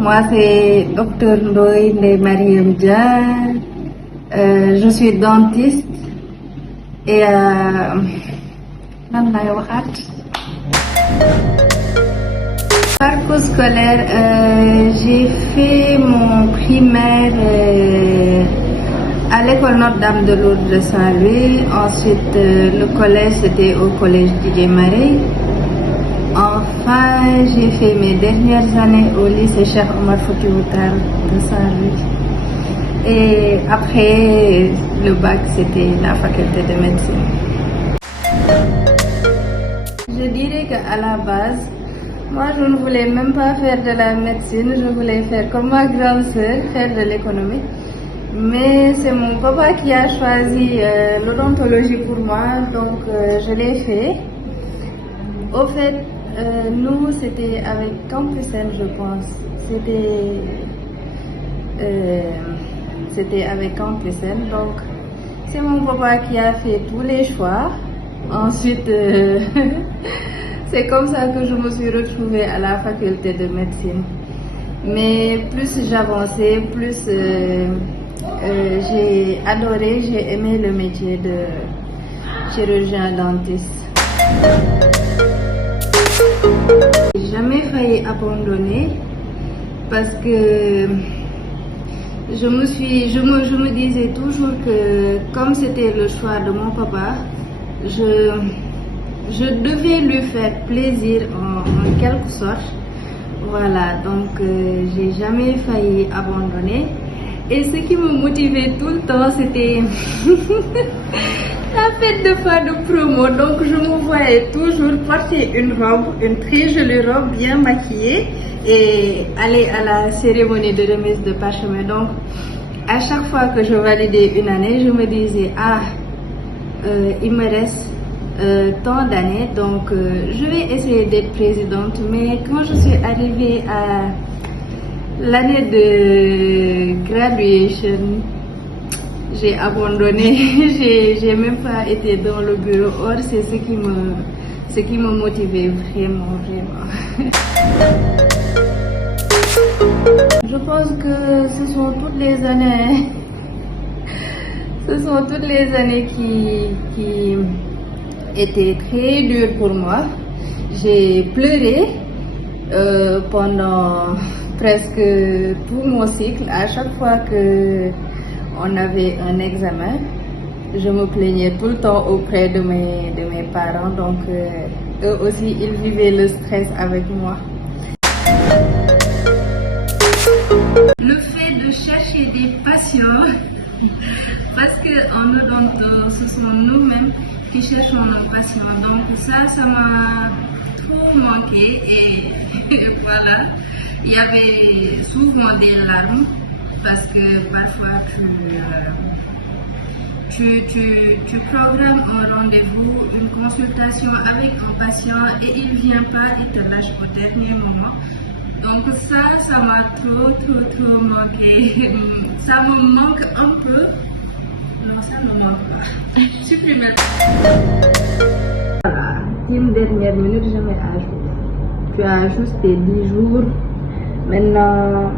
Moi, c'est Dr Ndoye Ndeye Mariam Dia. Je suis dentiste et parcours scolaire, j'ai fait mon primaire à l'école Notre-Dame de Lourdes de Saint-Louis. Ensuite, le collège, c'était au collège Didier Marie. Enfin, j'ai fait mes dernières années au lycée Cheikh Omar Foutiyou Tall de Saint-Louis. Et après le bac, c'était la faculté de médecine. Je dirais qu'à la base, moi, je ne voulais même pas faire de la médecine. Je voulais faire comme ma grande sœur, faire de l'économie. Mais c'est mon papa qui a choisi l'odontologie pour moi, donc je l'ai fait. Au fait, nous, c'était avec Campusen, je pense. C'était avec Campusen, donc c'est mon papa qui a fait tous les choix. Ensuite, c'est comme ça que je me suis retrouvée à la faculté de médecine. Mais plus j'avançais, plus j'ai adoré, j'ai aimé le métier de chirurgien dentiste. J'ai jamais failli abandonner parce que je me disais toujours que comme c'était le choix de mon papa, je devais lui faire plaisir en quelque sorte. Voilà, donc j'ai jamais failli abandonner. Et ce qui me motivait tout le temps, c'était la fête de fin de promo. Donc je me voyais toujours porter une robe, une très jolie robe bien maquillée et aller à la cérémonie de remise de parchemin. Donc à chaque fois que je validais une année, je me disais, il me reste tant d'années, donc je vais essayer d'être présidente. Mais quand je suis arrivée à l'année de graduation, j'ai abandonné. J'ai même pas été dans le bureau. Or, c'est ce qui me motivait vraiment. Je pense que ce sont toutes les années qui étaient très dures pour moi. J'ai pleuré pendant presque tout mon cycle. À chaque fois que on avait un examen, je me plaignais tout le temps auprès de mes parents. Donc eux aussi, ils vivaient le stress avec moi. Le fait de chercher des patients, parce qu'en odonto, ce sont nous-mêmes qui cherchons nos patients. Donc ça m'a trop manqué et voilà. Il y avait souvent des larmes parce que parfois tu programmes un rendez-vous, une consultation avec un patient et il ne vient pas, il te lâche au dernier moment. Donc ça m'a trop manqué. Ça me manque un peu. Non, ça ne me manque pas. Supprimer. Voilà, une dernière minute, je mets à jour. Tu ajustes tes 10 jours. Maintenant,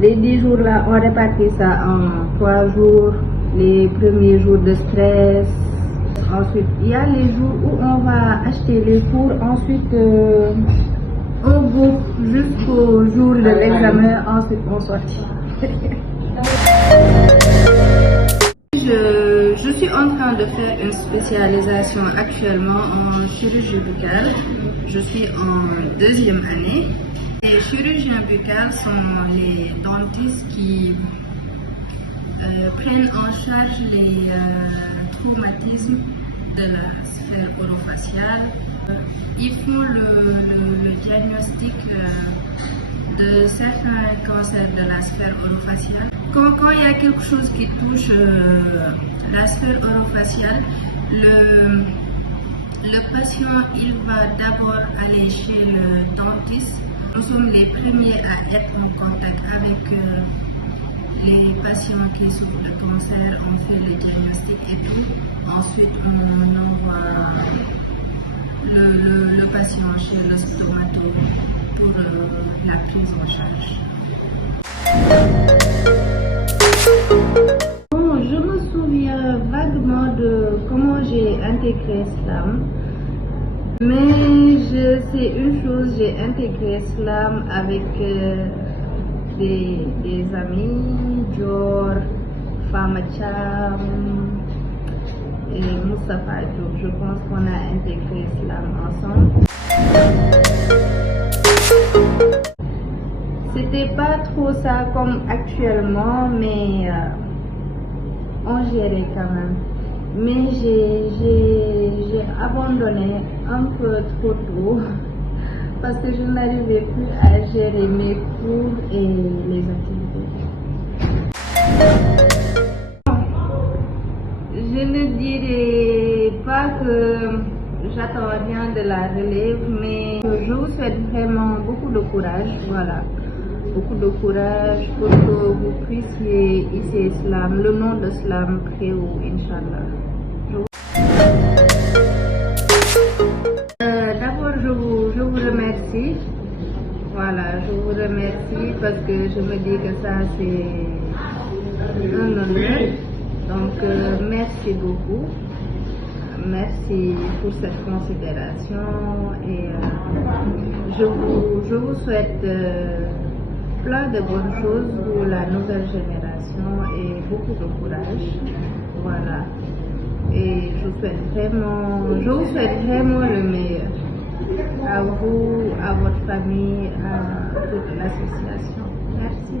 les 10 jours là, on répartit ça en 3 jours. Les premiers jours de stress. Ensuite, il y a les jours où on va acheter les cours. Ensuite, on boucle jusqu'au jour de l'examen. Ensuite, on sortit. Je suis en train de faire une spécialisation actuellement en chirurgie buccale. Je suis en 2e année. Les chirurgiens buccales sont les dentistes qui prennent en charge les traumatismes de la sphère orofaciale. Ils font le diagnostic de certains cancers de la sphère orofaciale. Quand il y a quelque chose qui touche la sphère orofaciale, le patient il va d'abord aller chez le dentiste. Nous sommes les premiers à être en contact avec les patients qui souffrent de cancer. On fait le diagnostic et tout. Ensuite, on envoie le patient chez le stomato pour la prise en charge. Bon, je me souviens vaguement de comment j'ai intégré Slam, mais je sais une chose, j'ai intégré Slam avec des amis, Dior, Fama Cham et Moustapha Diop. Je pense qu'on a intégré Slam ensemble. C'était pas trop ça comme actuellement, mais on gérait quand même. Mais j'ai abandonné un peu trop tôt parce que je n'arrivais plus à gérer mes cours et les activités. Je ne dirais pas que j'attends rien de la relève, mais je vous souhaite vraiment beaucoup de courage, voilà. Beaucoup de courage pour que vous puissiez ici Slam, le nom de Slam très haut, Inch'Allah. D'abord, je vous remercie. Voilà, je vous remercie parce que je me dis que ça c'est un honneur. Donc, merci beaucoup. Merci pour cette considération et je vous souhaite plein de bonnes choses pour la nouvelle génération et beaucoup de courage. Voilà. Et je vous souhaite vraiment le meilleur à vous, à votre famille, à toute l'association. Merci.